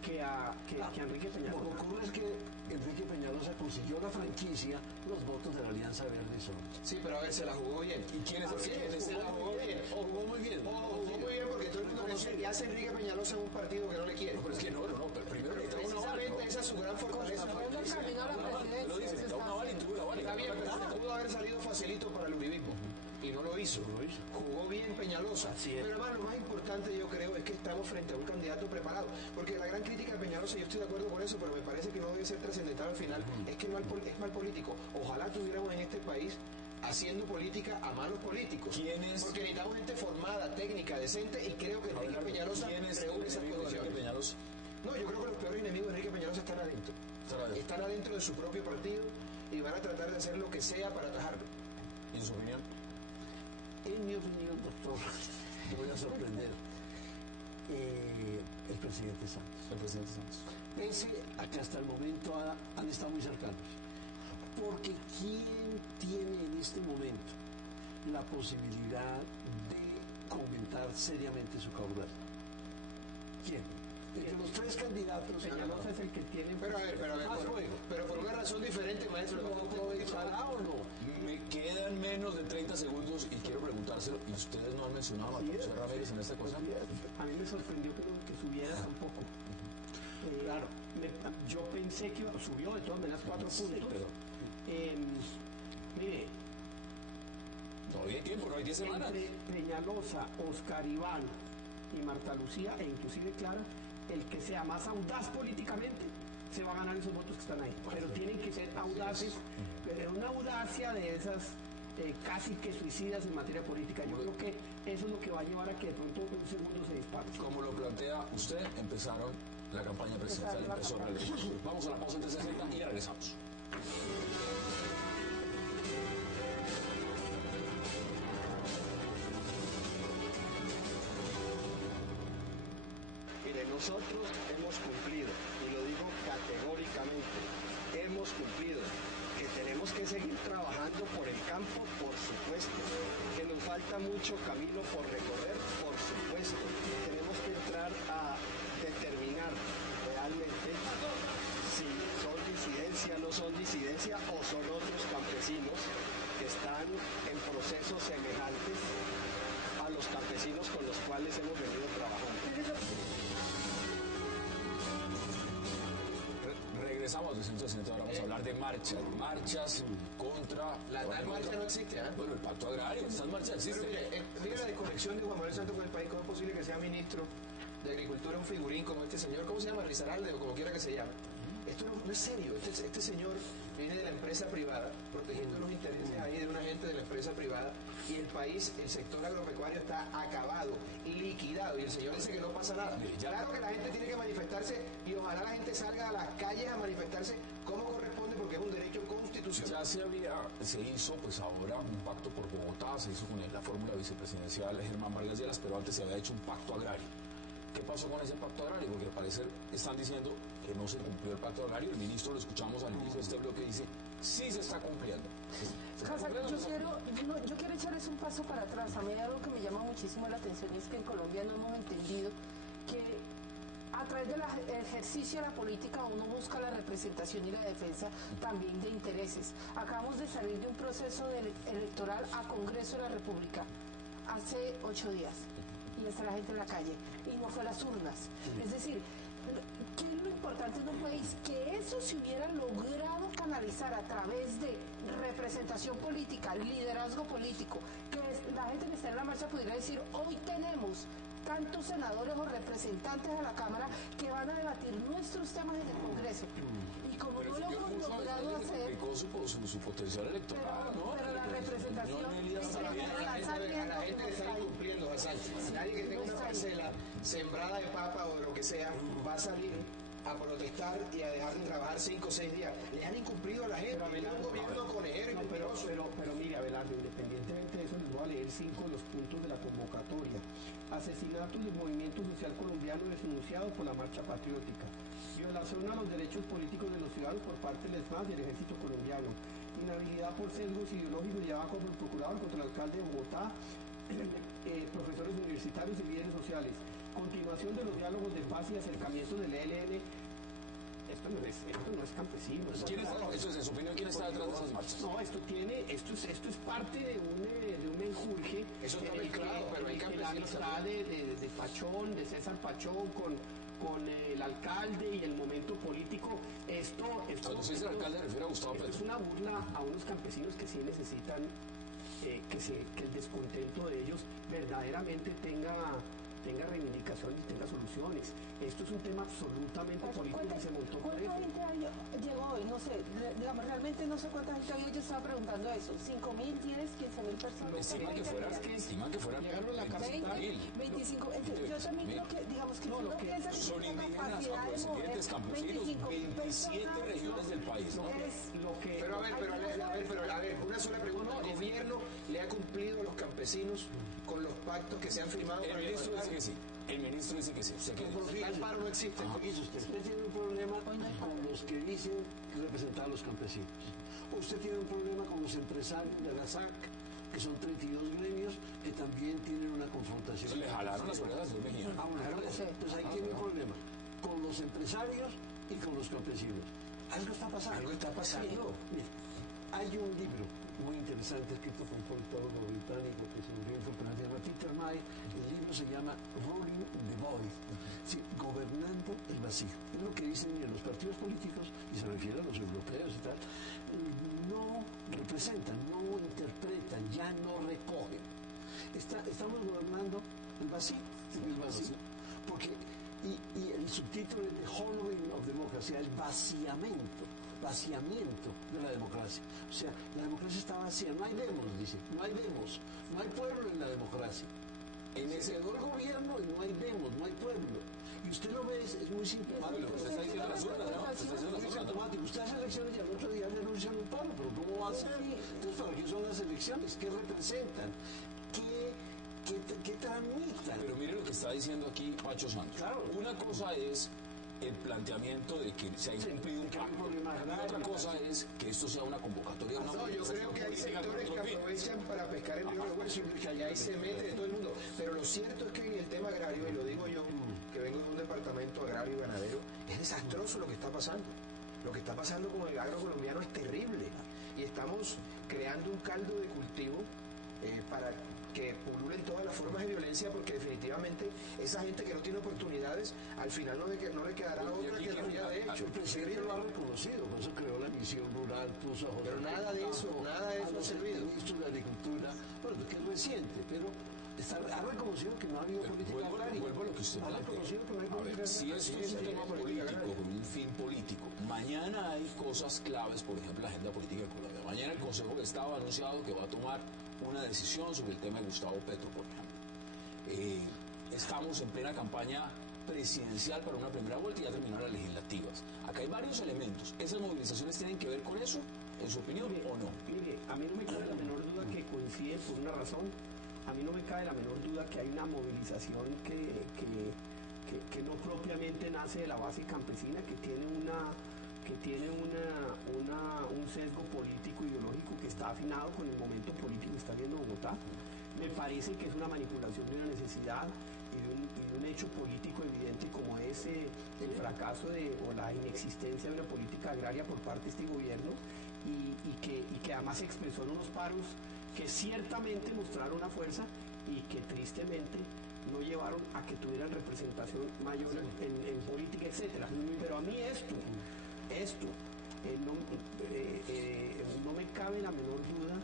que a Enrique Lo que Peñalosa. ocurre es que Enrique Peñalosa consiguió la franquicia, los votos de la Alianza Verde y Sol. Sí, pero a ver, se la jugó bien. ¿Y quién es Así el que se la jugó bien. Jugó muy bien. Jugó muy bien porque todo el mundo dice, ¿y hace Enrique Peñalosa en un partido que no le quiere? Pero es que no, pero primero necesita una bala. Precisamente esa es su gran fortaleza. Construyendo el camino a la Lo presidencia. dice, eso da una está bala y tuvo la bala. Está bien, pero pudo haber salido facilito para el uribismo. Y no lo hizo. Jugó bien Peñalosa. Pero además lo más importante yo creo es que estamos frente a un candidato preparado. Porque la gran crítica de Peñalosa, yo estoy de acuerdo con eso, pero me parece que no debe ser trascendental al final, es que es mal político. Ojalá tuviéramos en este país haciendo política a malos políticos. ¿Quién es? Porque necesitamos gente formada, técnica, decente, y creo que Enrique Peñalosa ¿Quién es reúne el esas enemigo de Enrique condiciones. Peñalosa? No, yo creo que los peores enemigos de Enrique Peñalosa están adentro. Están adentro de su propio partido y van a tratar de hacer lo que sea para atajarlo. ¿Y en su opinión? En mi opinión, doctor, te voy a sorprender, el presidente Santos. El presidente Santos. Pese a que hasta el momento han estado muy cercanos. Porque ¿quién tiene en este momento la posibilidad de aumentar seriamente su caudal? ¿Quién? Entre los tres candidatos. Peñalosa es el que tiene. Pero a ver, Más fuego. pero por una razón diferente, maestro. ¿Lo aprovechará o no? Me quedan menos de 30 segundos y quiero preguntárselo. ¿Y ustedes no han mencionado a María José Ramírez en esta cosa? A mí me sorprendió que subiera tampoco. Claro. Yo pensé que subió de todas maneras 4 Sí, puntos. pero Mire, todavía hay tiempo, no hay 10 semanas. entre Peñalosa, Oscar Iván y Marta Lucía, e inclusive Clara, el que sea más audaz políticamente se va a ganar esos votos que están ahí. Pero tienen que ser audaces, pero una audacia de esas casi que suicidas en materia política. Yo creo que eso es lo que va a llevar a que de pronto un segundo se dispare. Como lo plantea usted, empezaron la campaña presidencial, empezó a Vamos a la pausa entre 60 y ya regresamos. Mire, nosotros hemos cumplido, y lo digo categóricamente, hemos cumplido. Que tenemos que seguir trabajando por el campo, por supuesto. Que nos falta mucho camino por recorrer, por supuesto. Tenemos que entrar a determinar realmente si son disidencia, no son disidencia o son otros campesinos que están en procesos semejantes a los campesinos con los cuales hemos venido trabajando. Regresamos de 160, ahora vamos a hablar de marchas contra... La tal marcha no existe, ¿eh? Bueno, el pacto agrario, estas marchas Pero existen. mire la desconexión de Juan Manuel Santos con el país. ¿Cómo es posible que sea ministro de Agricultura un figurín como este señor? ¿Cómo se llama? Rizaralde o como quiera que se llame. Esto no es serio. Este señor viene de la empresa privada, protegiendo los intereses ahí de una gente de la empresa privada, y el país, el sector agropecuario está acabado, liquidado, y el señor dice que no pasa nada. Claro que la gente tiene que manifestarse y ojalá la gente salga a las calles a manifestarse como corresponde, porque es un derecho constitucional. Ya se hizo pues ahora un pacto por Bogotá, se hizo con la fórmula vicepresidencial Germán Vargas Lleras, pero antes se había hecho un pacto agrario. ¿qué pasó con ese pacto agrario? Porque al parecer están diciendo que no se cumplió el pacto agrario. El ministro, lo escuchamos al inicio de este bloque, dice, sí se está cumpliendo. Yo quiero echarles un paso para atrás. A mí hay algo que me llama muchísimo la atención, es que en Colombia no hemos entendido que a través del ejercicio de la política uno busca la representación y la defensa también de intereses. Acabamos de salir de un proceso electoral a Congreso de la República hace 8 días y está la gente en la calle y no fue a las urnas. Es decir, ¿qué es lo importante en un país? Que eso se hubiera logrado canalizar a través de representación política, liderazgo político, que la gente que está en la marcha pudiera decir, hoy tenemos tantos senadores o representantes de la Cámara que van a debatir nuestros temas en el Congreso. Y como no lo hemos logrado hacer... Su potencial electoral, ¿no? Pero la representación... A la gente le están incumpliendo, Hassan. Nadie que tenga una parcela sembrada de papa o de lo que sea va a salir a protestar y a dejar de trabajar 5 o 6 días. Le han incumplido a la gente. Pero un gobierno conejero y mentiroso. Pero mire, Abelardo, independientemente de eso, les voy a leer 5 de los puntos de la convocatoria. Asesinatos del movimiento social colombiano denunciado por la Marcha Patriótica. Violación a los derechos políticos de los ciudadanos por parte del ESMAD y del Ejército Colombiano. Inhabilidad por sesgos ideológicos llevada como el procurador contra el alcalde de Bogotá, profesores universitarios y líderes sociales. Continuación de los diálogos de paz y acercamiento del ELN. Esto no es campesino. Eso es, en su opinión, ¿quién está detrás de esas marchas? No, esto es parte de un menjurje. Eso está mezclado, pero hay campesinos. La amistad de Pachón, de César Pachón con el alcalde y el momento político. Cuando se dice el alcalde, refiere a Gustavo Petro. Es una burla a unos campesinos que sí necesitan que el descontento de ellos verdaderamente tenga reivindicaciones y tenga soluciones. Esto es un tema absolutamente político que se montó por eso. ¿Cuánta gente llegó hoy? No sé, digamos, realmente no sé cuánta gente había. Yo estaba preguntando eso. ¿5.000, 10, 15.000 personas? Estiman que fueran llegaron a la capital 25. Yo también creo que, digamos, que uno piensa que son tiene indígenas, capacidad de mover afrodescendientes, campesinos, 27 regiones del país, ¿no? Pero a ver, una sola pregunta. ¿El gobierno le ha cumplido a los campesinos con los pactos que se han firmado? El ministro dice que sí. El ministro dice que sí. O sea que tal paro no existe. Usted tiene un problema con los que dicen representar a los campesinos. Usted tiene un problema con los empresarios de la SAC, que son 32 gremios que también tienen una confrontación. le jalaron las orejas de Mejía. Entonces ahí tiene un problema con los empresarios y con los campesinos. Algo está pasando. Algo está pasando. Mire, hay un libro muy interesante escrito por un politólogo británico que se murió pero se llama Peter May. El libro se llama Ruling the Void, sí, gobernando el vacío. Es lo que dicen los partidos políticos, y se refiere a los europeos y tal, no representan, no interpretan, ya no recogen. Estamos gobernando el vacío, porque y el subtítulo es The Hollowing of Democracy, el vaciamiento de la democracia. O sea, la democracia está vacía, no hay demos, dice, no hay pueblo en la democracia. Se quedó el gobierno y no hay demos, no hay pueblo. Y usted lo ve, es muy simple. Lo que usted está diciendo las urnas, ¿no? Es automático. Usted hace elecciones y al otro día le anuncian un paro, pero ¿cómo va a ser? Entonces, ¿para qué son las elecciones? ¿Qué representan? ¿Qué tramitan? Pero mire lo que está diciendo aquí Pacho Santos. Claro. Una cosa es el planteamiento de que se ha incumplido un pacto. Y otra cosa es que esto sea una convocatoria. Yo creo que hay sectores que aprovechan para pescar el río Revuelto y ahí se mete todo el mundo. Pero lo cierto es que en el tema agrario, y lo digo yo, que vengo de un departamento agrario y ganadero, es desastroso lo que está pasando. Lo que está pasando con el agro colombiano es terrible. Y estamos creando un caldo de cultivo para que pululen todas las formas de violencia, porque definitivamente esa gente que no tiene oportunidades, al final no le quedará otra que lo haya de hecho. El presidente lo ha reconocido, por eso creó la misión rural, puso a José Pero nada de eso ha servido. Ministro de Agricultura, bueno, que es reciente, pero ha reconocido que no ha habido política agraria. Vuelvo a lo que usted ha reconocido que no hay política agraria. Si esto es un tema político, con un fin político, mañana hay cosas claves, por ejemplo, la agenda política de Colombia. Mañana el Consejo de Estado ha anunciado que va a tomar una decisión sobre el tema de Gustavo Petro, por ejemplo. Estamos en plena campaña presidencial para una primera vuelta y ya terminaron las legislativas. Acá hay varios elementos. ¿Esas movilizaciones tienen que ver con eso, en su opinión, o no? Mire, a mí no me cabe la menor duda que coincide por una razón. A mí no me cabe la menor duda que hay una movilización que que no propiamente nace de la base campesina, que tiene un sesgo político ideológico que está afinado con el momento político que está viendo Bogotá. Me parece que es una manipulación de una necesidad y de un hecho político evidente como es el fracaso o la inexistencia de una política agraria por parte de este gobierno y que además se expresó en unos paros que ciertamente mostraron una fuerza y que tristemente no llevaron a que tuvieran representación mayor en política, etcétera. Pero a mí esto no me cabe la menor duda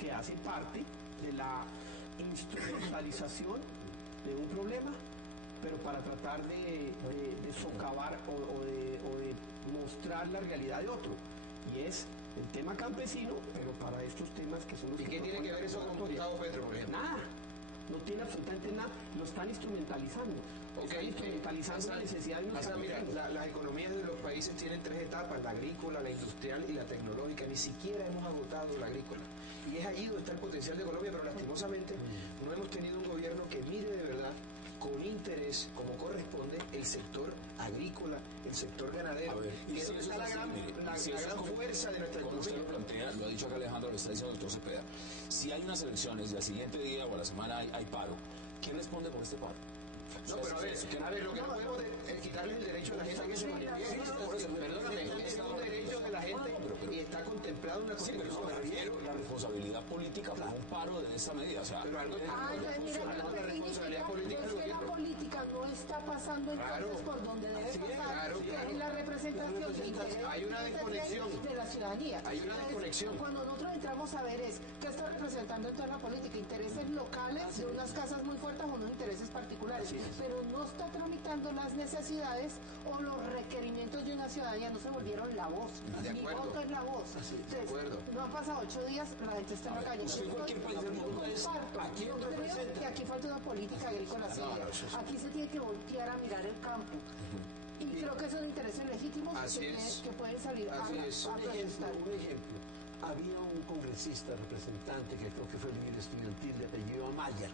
que hace parte de la instrumentalización de un problema, pero para tratar de socavar o de mostrar la realidad de otro, y es el tema campesino, pero para estos temas que son los ¿Y qué tiene que ver eso con Gustavo Petro, por ejemplo? Nada, no tiene absolutamente nada, lo están instrumentalizando. Están instrumentalizando la necesidad de unos mira, campesinos. las economías de los países tienen tres etapas: la agrícola, la industrial y la tecnológica. Ni siquiera hemos agotado la agrícola. Y es allí donde está el potencial de Colombia, pero lastimosamente no hemos tenido un gobierno que mire de verdad con interés, como corresponde, el sector agrícola, el sector ganadero, A ver, que es donde está la gran fuerza de nuestra como usted economía. lo plantea, lo ha dicho acá Alejandro, lo está diciendo el doctor Cepeda. Si hay unas elecciones y al siguiente día o a la semana hay paro, ¿quién responde por este paro? No, pero a ver, lo que no podemos es quitarles el derecho a la gente a que se manifieste. Perdóname, es un derecho de la gente y está contemplado en la Sí, pero Constitución. no me refiero a la responsabilidad política por un paro de esa medida. O sea, Pero algo Mira, la responsabilidad política es que la política no está pasando entonces por donde debe pasar, claro. en la representación de intereses Hay una desconexión. de la ciudadanía. Hay una desconexión. Cuando nosotros entramos a ver es qué está representando en toda la política, intereses locales de unas casas muy fuertes o unos intereses particulares, pero no está tramitando las necesidades o los requerimientos de una ciudadanía, no se volvieron la voz, De mi acuerdo. voto es la voz. de acuerdo. No han pasado 8 días, la gente está en la calle. usted en cualquier país del mundo es- ¿a quién ¿a quién creo representa? que aquí falta una política agrícola seria. Aquí se tiene que voltear a mirar el campo. Y creo que son intereses legítimos Así es. que pueden salir Así es. a Un ejemplo, protestar. había un congresista representante que creo que fue líder estudiantil de apellido Amaya,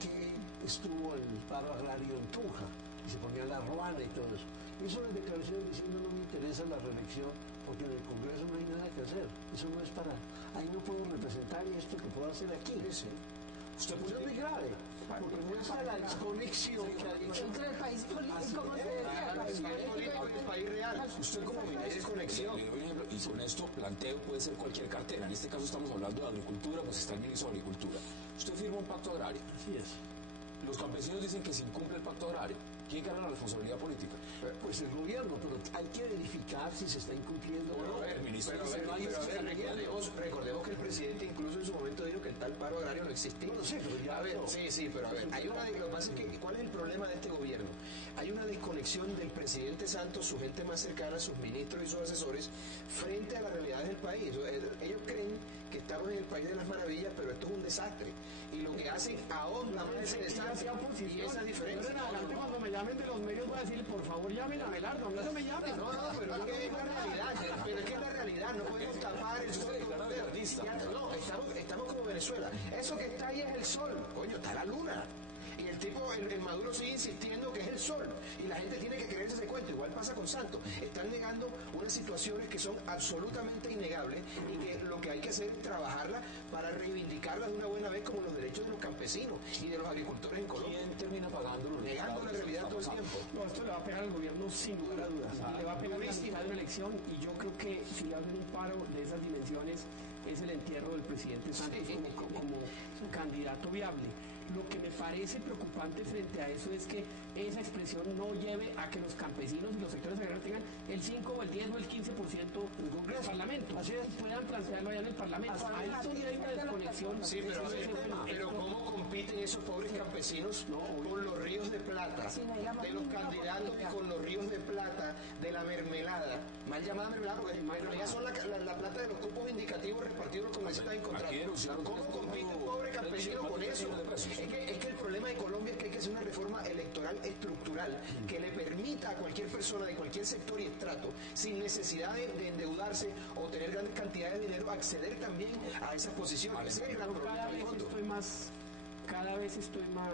que estuvo en el paro agrario en Tunja y se ponía la ruana y todo eso. Hizo una declaración diciendo: no me interesa la reelección porque en el Congreso no hay nada que hacer. Eso no es para... Ahí no puedo representar esto que puedo hacer aquí. usted Pues es muy grave, porque muestra la desconexión que ha dicho. Entre el país político, como se decía, el país político El país real. Usted como Hay ministro, desconexión. le doy un ejemplo, y con esto planteo, puede ser cualquier cartera. En este caso estamos hablando de agricultura, pues está el ministro de Agricultura. Usted firma un pacto agrario. Así es. Los campesinos dicen que se incumple el pacto agrario. ¿Quién carga la responsabilidad política? Pues el gobierno, pero hay que verificar si se está incumpliendo o no. ministro, recordemos que el presidente incluso en su momento dijo que el tal paro agrario no existía. No lo sé, pero ya A ver, no. sí, pero a ver, lo que pasa es que, ¿cuál es el problema de este gobierno? Hay una desconexión del presidente Santos, su gente más cercana, sus ministros y sus asesores, frente a las realidades del país. Ellos creen que estamos en el país de las maravillas, pero esto es un desastre. Y lo que hacen ahonda más ese desastre y esa diferencia. Pero en adelante, cuando me llamen de los medios, voy a decir: por favor, llamen a Abelardo, a mí no me llamen. No, pero es que es la realidad, pero es que es la realidad, no podemos tapar el sol. No, estamos como Venezuela. Eso que está ahí es el sol, coño, está la luna. Y el tipo, el Maduro sigue insistiendo que es el sol. Y la gente tiene que creerse ese cuento. Igual pasa con Santos. Están negando unas situaciones que son absolutamente innegables y que lo que hay que hacer es trabajarlas para reivindicarlas de una buena vez, como los derechos de los campesinos y de los agricultores en Colombia. ¿Quién termina pagando los Negando la realidad todo el tiempo. No, esto le va a pegar al gobierno sin lugar a dudas. Y le va a pegar a la mitad de una elección, y yo creo que si le hacen un paro de esas dimensiones es el entierro del presidente Santos como candidato viable. Lo que me parece preocupante frente a eso es que esa expresión no lleve a que los campesinos y los sectores agrarios tengan el 5 o el 10 o el 15% del Parlamento. Así es, puedan plantearlo allá en el Parlamento. Ahí todavía hay una desconexión. Sí, pero ¿cómo compiten esos pobres campesinos con los ríos de plata de los candidatos y con los ríos de plata de la mermelada? Mal llamada mermelada, porque en realidad son la plata de los cupos indicativos repartidos los congresistas en contrato. ¿Cómo compite un pobre campesino con eso? Es que el problema de Colombia es que hay que hacer una reforma electoral estructural que le permita a cualquier persona de cualquier sector y estrato, sin necesidad de endeudarse o tener grandes cantidades de dinero, acceder también a esas posiciones. Ese es el gran problema de fondo. Cada vez estoy más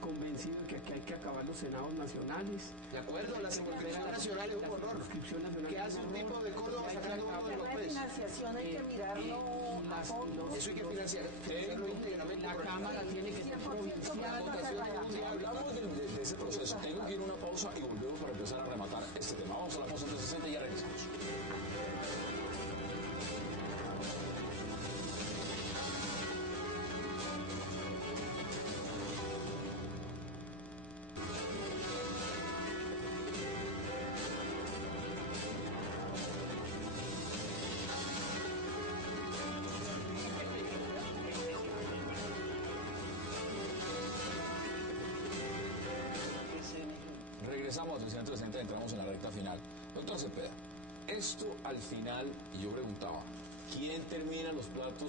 convencido de que aquí hay que acabar los senados nacionales. De acuerdo, la circunscripción nacional es un honor. ¿Qué hace un tipo de Córdoba sacando votos de El los tema de PES? financiación hay que mirarlo a fondo. Eso hay que financiarlo íntegramente. La Cámara tiene que ser 100% provincial. Si hablamos de ese proceso, tengo que ir a una pausa y volvemos para empezar a rematar este tema. Vamos a la pausa 360 y ya regresamos. Regresamos a 360, entramos en la recta final. Doctor Cepeda, esto al final, y yo preguntaba, ¿quién termina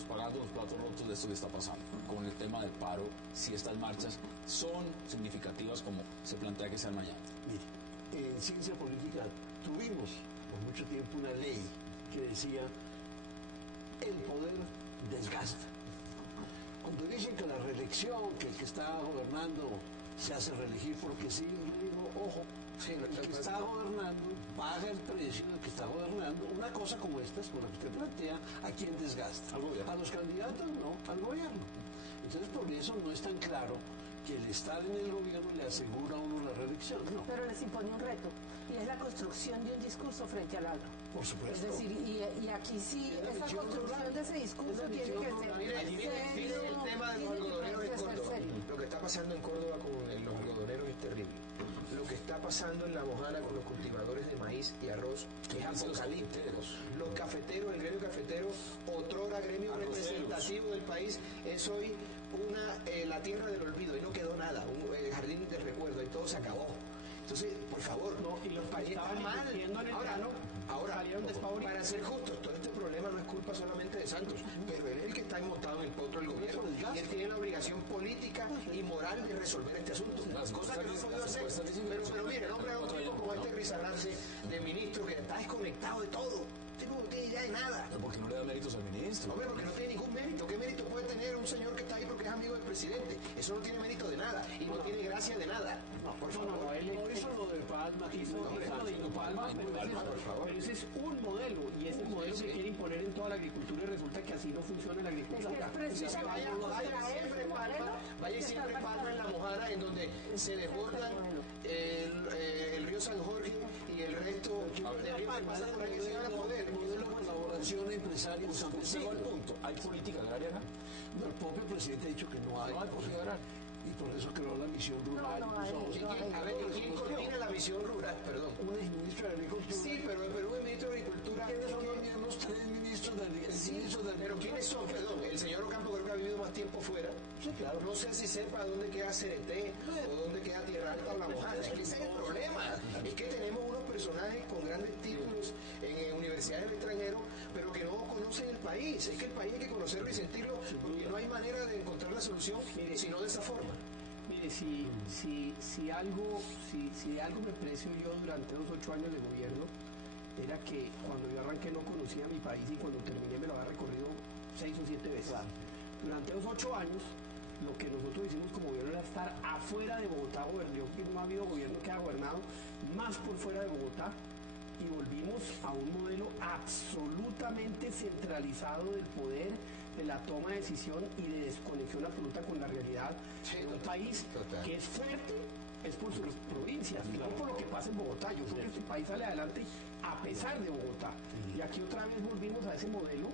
pagando los platos rotos de esto que está pasando? Con el tema del paro, si estas marchas son significativas como se plantea que sean mañana. Mire, en ciencia política tuvimos por mucho tiempo una ley que decía el poder desgasta. Cuando dicen que la reelección, que el que está gobernando se hace reelegir porque sí, yo digo, ojo, Sí, no, el que está gobernando paga el precio del que está gobernando. Una cosa como esta, como la que usted plantea, ¿a quién desgasta? Al gobierno. A los candidatos, no, al gobierno. Entonces, por eso no es tan claro que el estar en el gobierno le asegura a uno la reelección, no. Pero les impone un reto, y es la construcción de un discurso frente al agro. Por supuesto. Es decir, y aquí sí, Es la esa visión construcción rural. de ese discurso Es la tiene visión que rural. ser Mire el tema de los algodoneros en Córdoba. Lo que está pasando en Córdoba con los algodoneros es terrible. Lo que está pasando en La Mojana con los cultivadores de maíz y arroz es apocalíptico. Los cafeteros, el gremio cafetero, otrora gremio representativo del país, es hoy la tierra del olvido, y no quedó nada, un jardín de recuerdo, y todo se acabó. Entonces, por favor, No, y los que estaban invirtiendo en el verano salieron despavoridos. para ser justos, todo este problema no es culpa solamente de Santos, pero él es el que está montado en el potro del gobierno, y él tiene la obligación política y moral de resolver este asunto, cosa que no ha podido hacer. Pero mire, el hombre es un tipo como este Risaralce, de ministro, que está desconectado de todo. Este no tiene idea de nada. ¿Pero por qué no le da méritos al ministro? Hombre, porque no tiene ningún mérito. ¿Qué mérito puede tener un señor que está ahí porque es amigo del presidente? Eso no tiene mérito de nada y no tiene gracia de nada. No, por favor, no hizo lo de Palma, Hizo lo de Inupalma, pero ese es un modelo, y ese modelo se quiere imponer en toda la agricultura, y resulta que así no funciona la agricultura. Vaya siempre Palma en La Mojana, en donde se desbordan el río San Jorge y el resto de ríos que pasan por ahí que se van a poder. El modelo de colaboración empresarios Sí, campesinos. al punto. ¿Hay política agraria acá? No, el propio presidente ha dicho que no hay. No hay política agraria. Y por eso creó la misión rural. No, no hay, Impulsamos- no hay. A ver, ¿quién coordina la misión rural? Perdón. Un exministro de Agricultura. Sí, pero un ministro de Agricultura. ¿Quiénes son los mismos tres ministros de Agricultura? Pero ¿quiénes son? Perdón, el señor Ocampo creo que ha vivido más tiempo fuera. Sí, claro. No sé si sepa dónde queda Cereté o dónde queda Tierra Alta o La Mojana. Es que ese es el problema. Es que tenemos unos personajes con grandes títulos en universidades del extranjero, pero que no conocen el país. Es que el país hay que conocerlo y sentirlo, porque no hay manera de encontrar la solución sino de esa forma. Mire, si algo me precio yo durante los 8 años de gobierno, era que cuando yo arranqué no conocía mi país, y cuando terminé me lo había recorrido 6 o 7 veces. Durante los 8 años, lo que nosotros hicimos como gobierno era estar afuera de Bogotá. Yo creo que no ha habido gobierno que haya gobernado más por fuera de Bogotá, y volvimos a un modelo absolutamente centralizado del poder, de la toma de decisión y de desconexión absoluta con la realidad de un país que es fuerte, es por sus provincias, no por lo que pasa en Bogotá. Yo creo que este país sale adelante a pesar de Bogotá. Y aquí otra vez volvimos a ese modelo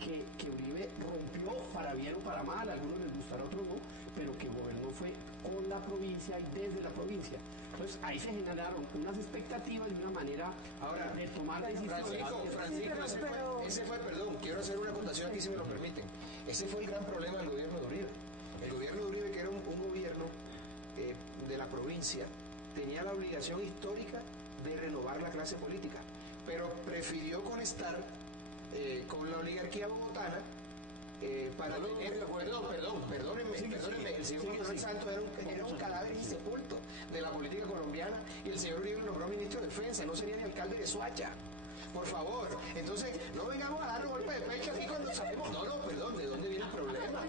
que Uribe rompió, para bien o para mal, a algunos les gustará, a otros no, pero que gobernó fue con la provincia y desde la provincia. Entonces ahí se generaron unas expectativas de una manera Ahora, de tomar decisiones. Francisco, ese fue, perdón, quiero hacer una acotación aquí si me lo permiten. Ese fue el gran problema del gobierno de Uribe. El gobierno de Uribe, que era un gobierno de la provincia, tenía la obligación histórica de renovar la clase política, pero prefirió conectar con la oligarquía bogotana para tener... Perdónenme, el señor Manuel Santos era un cadáver insepulto de la política colombiana, y el señor Uribe lo nombró ministro de Defensa, no sería ni alcalde de Soacha. Por favor, entonces no vengamos a dar golpe de pecho aquí cuando sabemos. No, perdón, ¿de dónde viene el problema?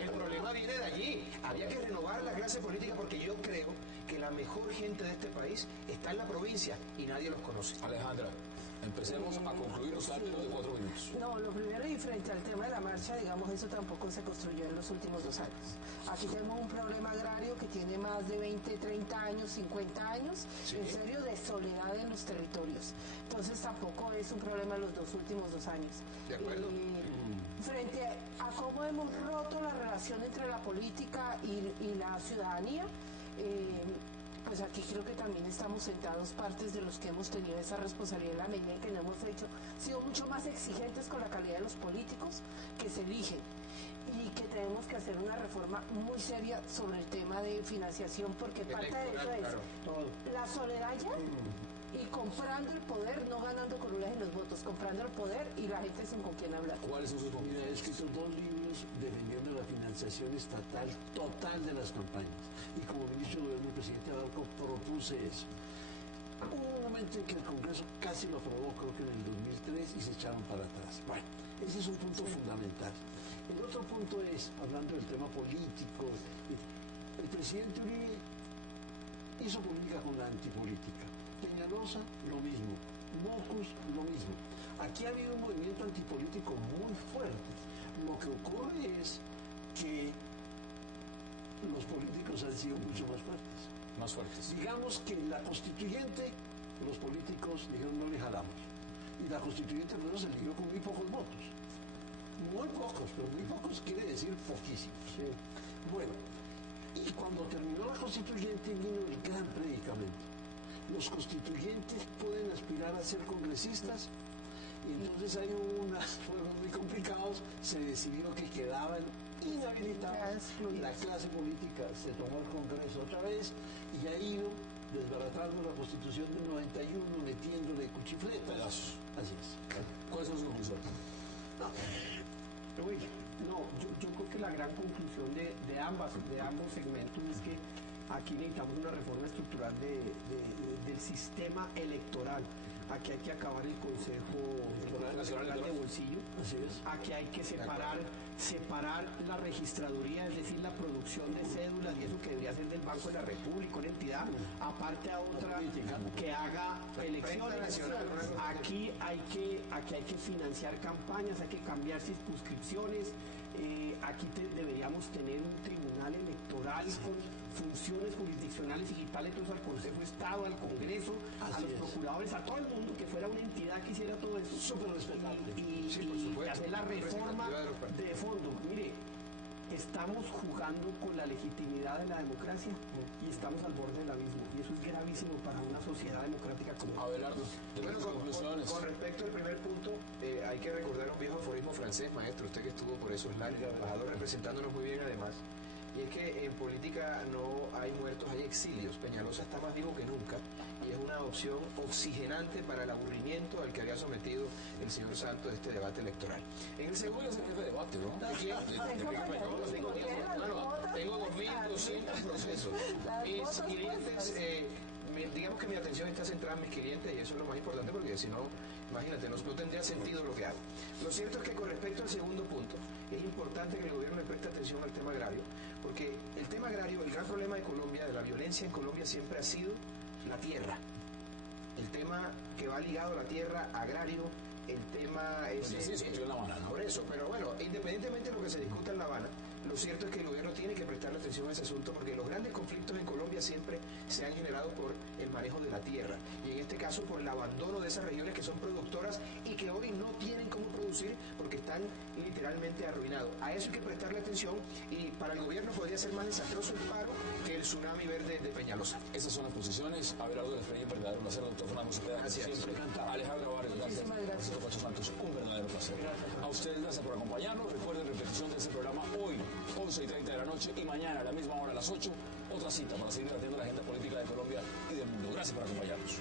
El problema viene de allí. Había que renovar la clase política porque yo creo que la mejor gente de este país está en la provincia y nadie los conoce. Alejandra, empecemos a concluir los términos de 4 minutos. No, lo primero, y frente al tema de la marcha, digamos, eso tampoco se construyó en los últimos 2 años. Aquí tenemos un problema agrario que tiene más de 20, 30 años, 50 años, Sí. en serio, de soledad en los territorios. Entonces tampoco es un problema en los últimos 2 años. De acuerdo. Frente a cómo hemos roto la relación entre la política y la ciudadanía, pues aquí creo que también estamos sentados partes de los que hemos tenido esa responsabilidad en la medida en que no hemos sido mucho más exigentes con la calidad de los políticos que se eligen, y que tenemos que hacer una reforma muy seria sobre el tema de financiación, porque parte de eso es claro. la soledad ya y comprando el poder, no ganando corulas en los votos, comprando el poder y la gente sin con quién hablar. ¿Cuáles son sus Mira, he conclusiones? escrito 2 libros defendiendo la financiación estatal total de las campañas. Y como ministro de Gobierno del presidente Abarco propuse eso. Hubo un momento en que el Congreso casi lo aprobó, creo que en el 2003, y se echaron para atrás. Bueno, ese es un punto fundamental. El otro punto es, hablando del tema político, el presidente Uribe hizo política con la antipolítica. Peñalosa, lo mismo. Mocus, lo mismo. Aquí ha habido un movimiento antipolítico muy fuerte. Lo que ocurre es que los políticos han sido mucho más fuertes. Más fuertes. Digamos que la constituyente, los políticos dijeron no le jalamos. Y la constituyente primero se eligió con muy pocos votos. Muy pocos, pero muy pocos quiere decir poquísimos. Bueno, y cuando terminó la constituyente vino el gran predicamento. Los constituyentes pueden aspirar a ser congresistas, y entonces hay fueron muy complicados, se decidió que quedaban inhabilitados, la clase política se tomó el Congreso otra vez y ha ido desbaratando la Constitución del 91, metiéndole cuchifletas. Pedazos. Así es. ¿Cuáles son sus conclusiones? Uy, no, yo creo que la gran conclusión de ambos segmentos es que aquí necesitamos una reforma estructural del sistema electoral. Aquí hay que acabar el Consejo Nacional de Bolsillo. Así es. Aquí hay que separar la registraduría, es decir, la producción de cédulas, y eso que debería ser del Banco de la República, una entidad aparte a otra que haga elecciones. nacional, Aquí hay que financiar campañas, hay que cambiar circunscripciones. Aquí deberíamos tener un tribunal electoral con funciones jurisdiccionales y quitarle todo eso al Consejo de Estado, al Congreso, a los procuradores, a todo el mundo, que fuera una entidad que hiciera todo eso. Súper respetable. Y por supuesto. hacer la reforma Representatividad de los partidos. de fondo. Mire, estamos jugando con la legitimidad de la democracia y estamos al borde del abismo. Y eso es gravísimo para una sociedad democrática como esta. Abelardo, Bueno, sus conclusiones. con respecto al primer punto, hay que recordar un viejo aforismo francés, maestro, usted que estuvo por esos lares, embajador, representándonos muy bien además, y es que en política no hay muertos, hay exilios. Peñalosa está más vivo que nunca y es una opción oxigenante para el aburrimiento al que había sometido el señor Santos de este debate electoral. En el segundo... Ese jefe de debate, ¿no? ¿De quién? Tengo 2.200 procesos. Mis clientes, digamos que mi atención está centrada en mis clientes y eso es lo más importante, porque si no, imagínate, no tendría sentido lo que hago. Lo cierto es que con respecto al segundo punto, es importante que el gobierno le preste atención al tema agrario, porque el tema agrario, el gran problema de Colombia, de la violencia en Colombia, siempre ha sido la tierra. El tema que va ligado a la tierra, agrario, el tema es... Pues sí, discutió en La Habana, ¿no? Por eso, pero bueno, independientemente de lo que se discuta en La Habana, lo cierto es que el gobierno tiene que prestarle atención a ese asunto, porque los grandes conflictos en Colombia siempre se han generado por el manejo de la tierra, y en este caso por el abandono de esas regiones que son productoras y que hoy no tienen cómo producir porque están literalmente arruinados. A eso hay que prestarle atención, y para el gobierno podría ser más desastroso el paro que el tsunami verde de Peñalosa. Esas son las posiciones. Abelardo de la Estrella, un verdadero placer. Doctor Fernando Cepeda, Gracias. siempre. Alejandra Vargas, gracias. Muchísimas gracias. Doctor Pacho Santos, un verdadero placer. A ustedes, gracias por acompañarnos. Recuerden, repetición de este programa hoy, 11:30 de la noche, y mañana a la misma hora, a las 8, otra cita para seguir tratando la agenda política de Colombia y del mundo. Gracias por acompañarnos.